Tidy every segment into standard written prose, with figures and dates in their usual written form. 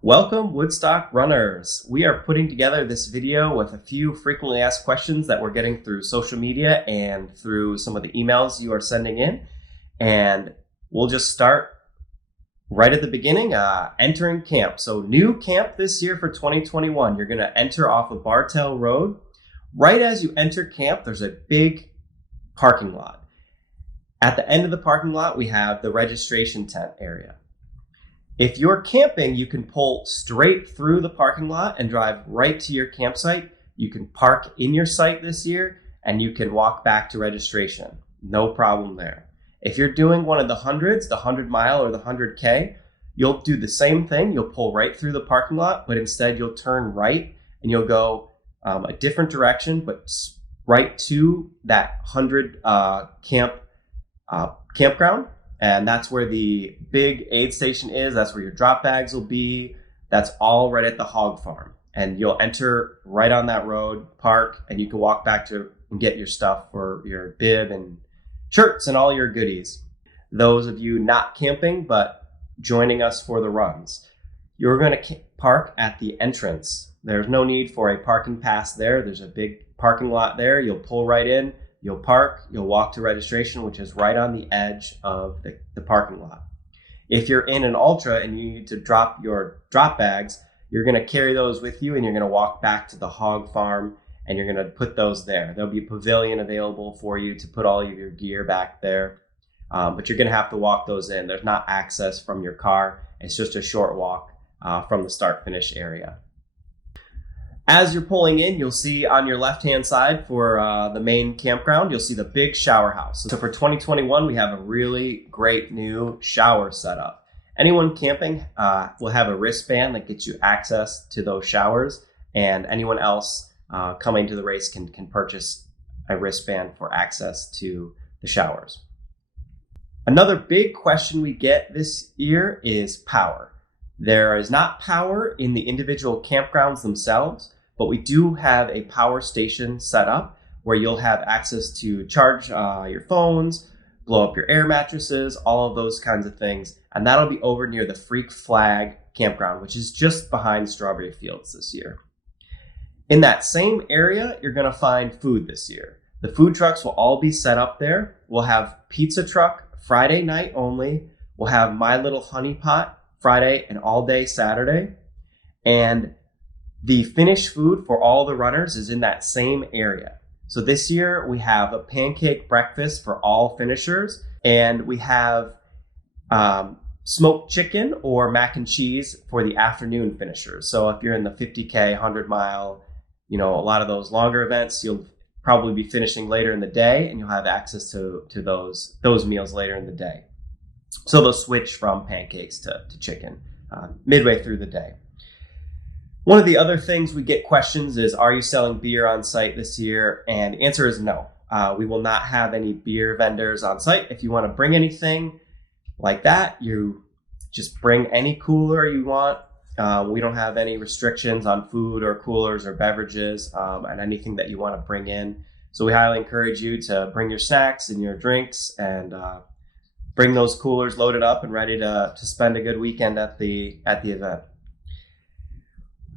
Welcome, Woodstock runners. We are putting together this video with a few frequently asked questions that we're getting through social media and through some of the emails you are sending in. And we'll just start right at the beginning, entering camp. So new camp this year for 2021. You're going to enter off of Bartell Road. Right as you enter camp, there's a big parking lot. At the end of the parking lot, we have the registration tent area. If you're camping, you can pull straight through the parking lot and drive right to your campsite. You can park in your site this year and you can walk back to registration. No problem there. If you're doing one of the hundreds, the 100-mile or the 100K, you'll do the same thing. You'll pull right through the parking lot, but instead you'll turn right and you'll go a different direction, but right to that 100 campground. And that's where the big aid station is. That's where your drop bags will be. That's all right at the hog farm. And you'll enter right on that road, park, and you can walk back to and get your stuff for your bib and shirts and all your goodies. Those of you not camping, but joining us for the runs, you're going to park at the entrance. There's no need for a parking pass there. There's a big parking lot there. You'll pull right in. You'll park, you'll walk to registration, which is right on the edge of the parking lot. If you're in an ultra and you need to drop your drop bags, you're going to carry those with you and you're going to walk back to the hog farm and you're going to put those there. There'll be a pavilion available for you to put all of your gear back there, but you're going to have to walk those in. There's not access from your car. It's just a short walk from the start-finish area. As you're pulling in, you'll see on your left-hand side for the main campground, you'll see the big shower house. So for 2021, we have a really great new shower setup. Anyone camping will have a wristband that gets you access to those showers, and anyone else coming to the race can purchase a wristband for access to the showers. Another big question we get this year is power. There is not power in the individual campgrounds themselves, but we do have a power station set up where you'll have access to charge your phones, blow up your air mattresses, all of those kinds of things. And that'll be over near the Freak Flag campground, which is just behind Strawberry Fields this year. In that same area, you're going to find food this year. The food trucks will all be set up there. We'll have pizza truck Friday night only. We'll have My Little Honey Pot Friday and all day Saturday. And the finished food for all the runners is in that same area. So this year we have a pancake breakfast for all finishers, and we have smoked chicken or mac and cheese for the afternoon finishers. So if you're in the 50K, 100-mile, a lot of those longer events, you'll probably be finishing later in the day, and you'll have access to those meals later in the day. So they'll switch from pancakes to chicken midway through the day. One of the other things we get questions is, are you selling beer on site this year? And the answer is no. We will not have any beer vendors on site. If you want to bring anything like that, you just bring any cooler you want. We don't have any restrictions on food or coolers or beverages and anything that you want to bring in. So we highly encourage you to bring your snacks and your drinks and bring those coolers loaded up and ready to spend a good weekend at the event.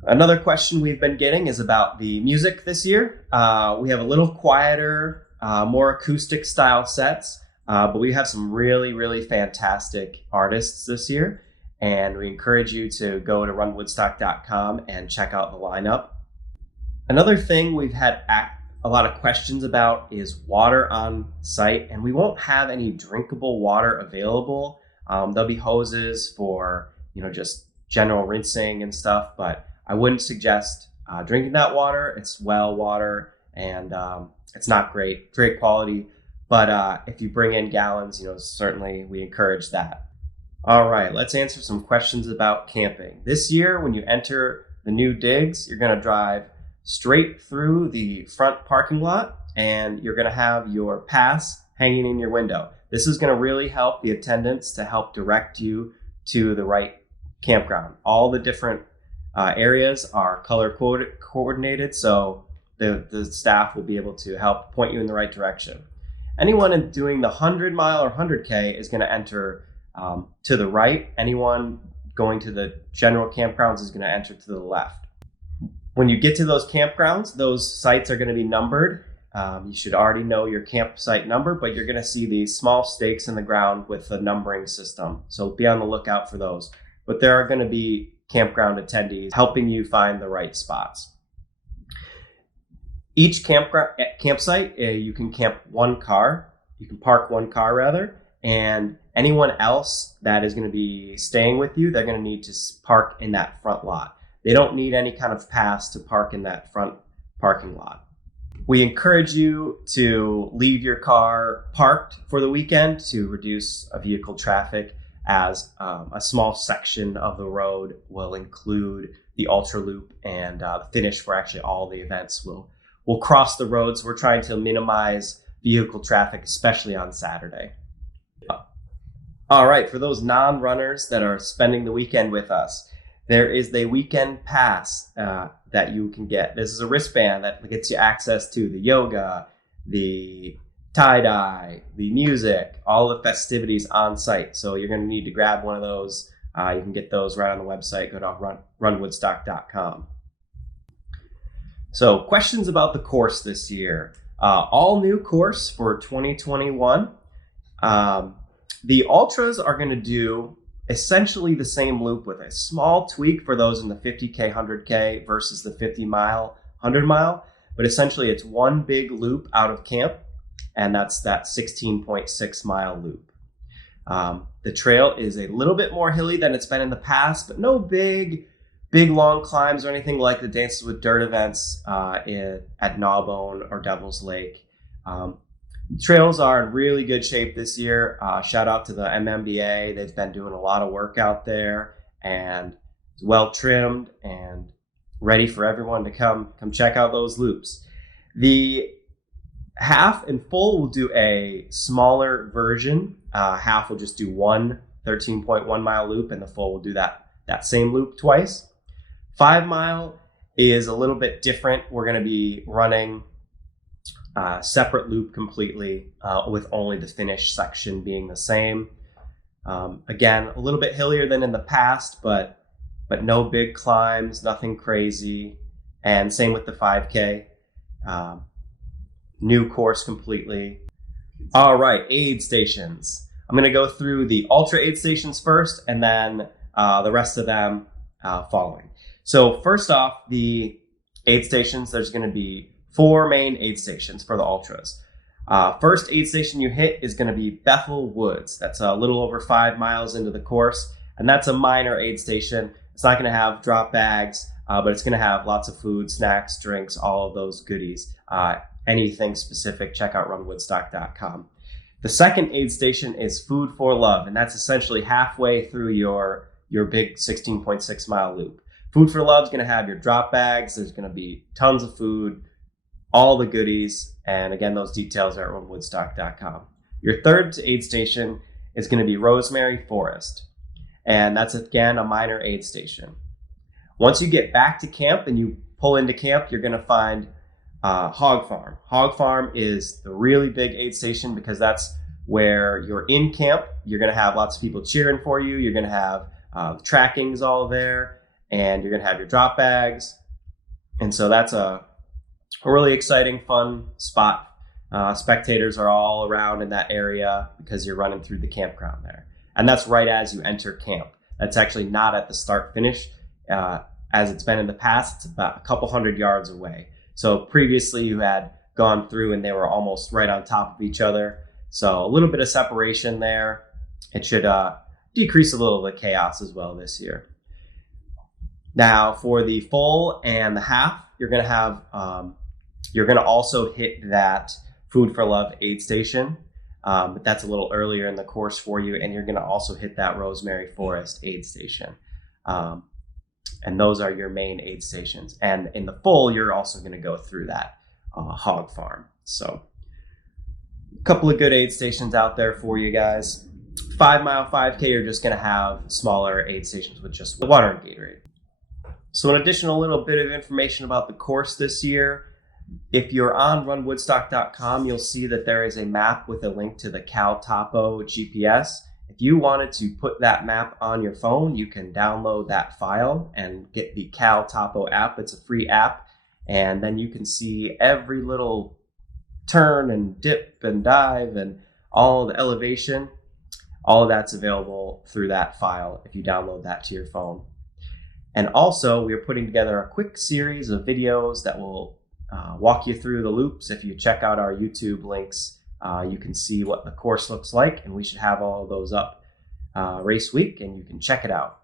Another question we've been getting is about the music this year. We have a little quieter, more acoustic style sets, but we have some really, really fantastic artists this year. And we encourage you to go to runwoodstock.com and check out the lineup. Another thing we've had a lot of questions about is water on site, and we won't have any drinkable water available. There'll be hoses for, just general rinsing and stuff, but I wouldn't suggest drinking that water. It's well water, and it's not great quality. But if you bring in gallons, certainly we encourage that. All right, let's answer some questions about camping. This year, when you enter the new digs, you're going to drive straight through the front parking lot, and you're going to have your pass hanging in your window. This is going to really help the attendants to help direct you to the right campground. All the different areas are color coordinated, so the staff will be able to help point you in the right direction. Anyone doing the 100-mile or 100K is going to enter to the right. Anyone going to the general campgrounds is going to enter to the left. When you get to those campgrounds, those sites are going to be numbered. You should already know your campsite number, but you're going to see these small stakes in the ground with a numbering system. So be on the lookout for those. But there are going to be campground attendees helping you find the right spots. Each campsite, you can camp one car. You can park one car rather. And anyone else that is going to be staying with you, they're going to need to park in that front lot. They don't need any kind of pass to park in that front parking lot. We encourage you to leave your car parked for the weekend to reduce vehicle traffic, as a small section of the road will include the Ultra Loop, and the finish for actually all the events will cross the roads. We're trying to minimize vehicle traffic, especially on Saturday. All right, for those non-runners that are spending the weekend with us, there is the weekend pass that you can get. This is a wristband that gets you access to the yoga, the tie-dye, the music, all the festivities on site. So you're going to need to grab one of those. You can get those right on the website. Go to runwoodstock.com. So questions about the course this year. All new course for 2021. The Ultras are going to do essentially the same loop with a small tweak for those in the 50K, 100K versus the 50 mile, 100 mile. But essentially it's one big loop out of camp, and that's that 16.6 mile loop. The trail is a little bit more hilly than it's been in the past, but no big long climbs or anything like the Dances with Dirt events at Gnawbone or Devil's Lake. Trails are in really good shape this year. Shout out to the MMBA. They've been doing a lot of work out there, and it's well trimmed and ready for everyone to come check out those loops. The half and full will do a smaller version. Half will just do one 13.1 mile loop, and the full will do that same loop twice. 5 mile is a little bit different. We're going to be running separate loop completely, with only the finish section being the same. Again, a little bit hillier than in the past, but no big climbs, nothing crazy. And same with the 5K. New course completely. All right, aid stations. I'm going to go through the Ultra aid stations first, and then the rest of them following. So first off, the aid stations, there's going to be 4 main aid stations for the Ultras. First aid station you hit is going to be Bethel Woods. That's a little over 5 miles into the course, and that's a minor aid station. It's not going to have drop bags, but it's going to have lots of food, snacks, drinks, all of those goodies. Anything specific, check out runwoodstock.com. The second aid station is Food for Love, and that's essentially halfway through your big 16.6 mile loop. Food for Love is going to have your drop bags. There's going to be tons of food, all the goodies, and again, those details are at runwoodstock.com. Your third aid station is going to be Rosemary Forest, and that's again a minor aid station. Once you get back to camp and you pull into camp, you're going to find Hog Farm. Hog Farm is the really big aid station because that's where you're in camp. You're going to have lots of people cheering for you. You're going to have trackings all there, and you're going to have your drop bags. And so that's a really exciting, fun spot. Spectators are all around in that area because you're running through the campground there. And that's right as you enter camp. That's actually not at the start finish. As it's been in the past, it's about a couple hundred yards away. So previously you had gone through and they were almost right on top of each other. So a little bit of separation there. It should decrease a little of the chaos as well this year. Now for the full and the half, you're going to have, you're going to also hit that Food for Love aid station. But that's a little earlier in the course for you. And you're going to also hit that Rosemary Forest aid station. And those are your main aid stations. And in the full, you're also going to go through that hog farm. So a couple of good aid stations out there for you guys. 5 mile, 5K, you're just going to have smaller aid stations with just water and Gatorade. So an additional little bit of information about the course this year. If you're on runwoodstock.com, you'll see that there is a map with a link to the Cal Topo GPS. If you wanted to put that map on your phone, you can download that file and get the Cal Topo app. It's a free app, and then you can see every little turn and dip and dive and all the elevation. All of that's available through that file if you download that to your phone. And also, we are putting together a quick series of videos that will walk you through the loops. If you check out our YouTube links, you can see what the course looks like, and we should have all of those up race week, and you can check it out.